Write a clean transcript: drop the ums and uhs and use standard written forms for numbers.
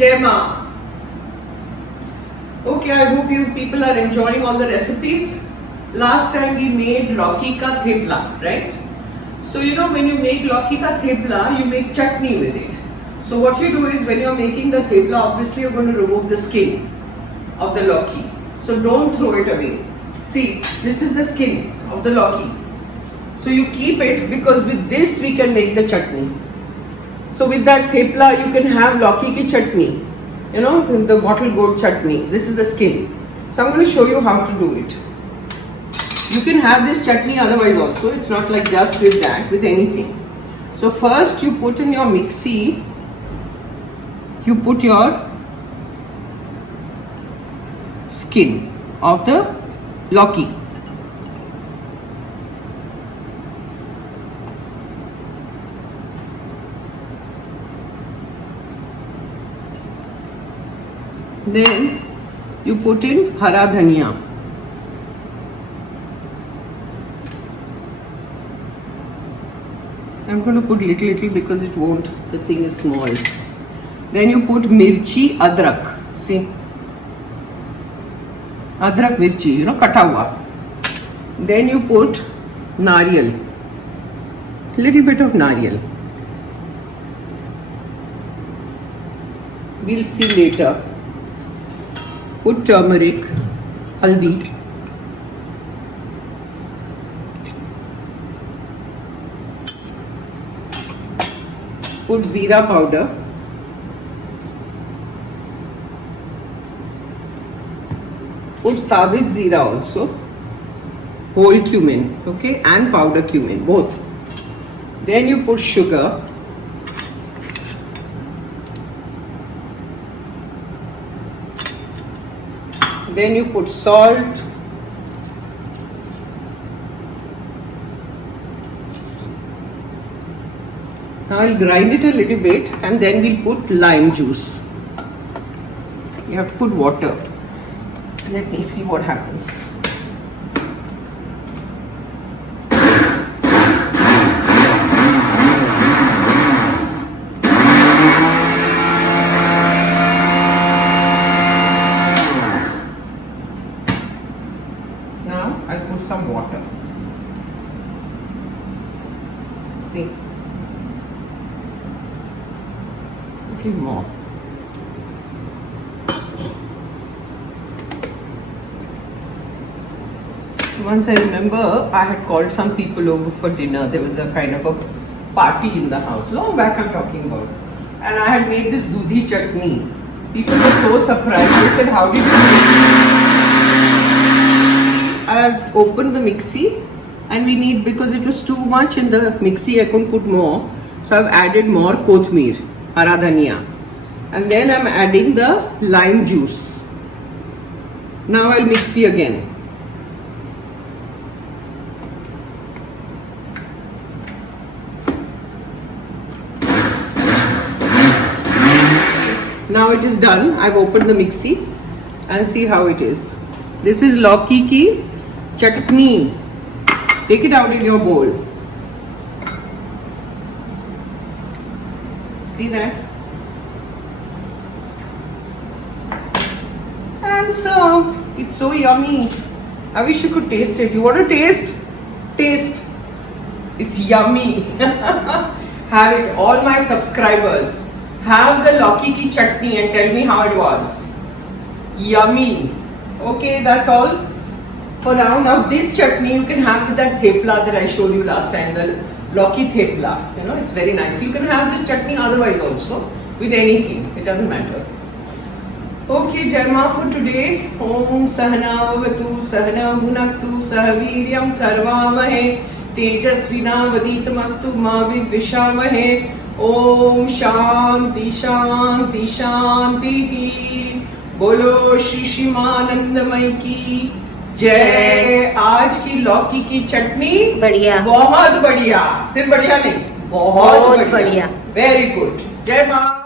Jai Ma. Okay, I hope you people are enjoying all the recipes. Last time we made Lauki ka thepla, right? So you know when you make Lauki ka thepla, you make chutney with it. So what you do is when you're making the thepla, obviously you're going to remove the skin of the Lauki. So don't throw it away. See, this is the skin of the Lauki. So you keep it because with this we can make the chutney. So with that thepla you can have Lauki ki chutney. You know, the bottle gourd chutney. This is the skin. So I'm going to show you how to do it. You can have this chutney otherwise also. It's not like just with that, with anything. So first you put in your mixie, you put your skin of the Lauki. Then you put in hara dhania. I'm going to put little because it won't, the thing is small. Then you put mirchi, adrak. See? Adrak mirchi, you know, kata hua. Then you put nariyal. Little bit of nariyal. We'll see later. Put turmeric, haldi, put jeera powder, put sabit jeera also, whole cumin, okay, and powder cumin, both. Then you put sugar. Then you put salt. Now I'll grind it a little bit and then we'll put lime juice. You have to put water. Let me see what happens. I'll put some water. See, a little more. Once I remember, I had called some people over for dinner. There was a kind of a party in the house. Long back I'm talking about. And I had made this dudhi chutney. People were so surprised. They said, how did you make it? I have opened the mixie and we need, because it was too much in the mixie, I couldn't put more. So I've added more kothmir, hara dhania. And then I'm adding the lime juice. Now I'll mixie again. Now it is done. I've opened the mixie and see how it is. This is Lauki ki chutney. Take it out in your bowl. See that? And serve. It's so yummy. I wish you could taste it. You want to taste? Taste. It's yummy. Have it. All my subscribers, have the Lauki ki chutney and tell me how it was. Yummy. Okay, that's all for now. Now this chutney you can have with that thepla that I showed you last time, the Lauki thepla. You know, it's very nice. You can have this chutney otherwise also with anything. It doesn't matter. Okay, Jai Ma for today. Om Sahana Vatu Sahana Bhunaktu Sahaviryam Karvavahe Tejasvina Vaditamastu Ma Vidvishavahe. Om Shanti Shanti Shanti. बोलो श्री शिवानंदमय की जय। आज की लौकी की चटनी बढ़िया, बहुत बढ़िया, सिर्फ बढ़िया नहीं, बहुत बढ़िया। Very good. जय माँ।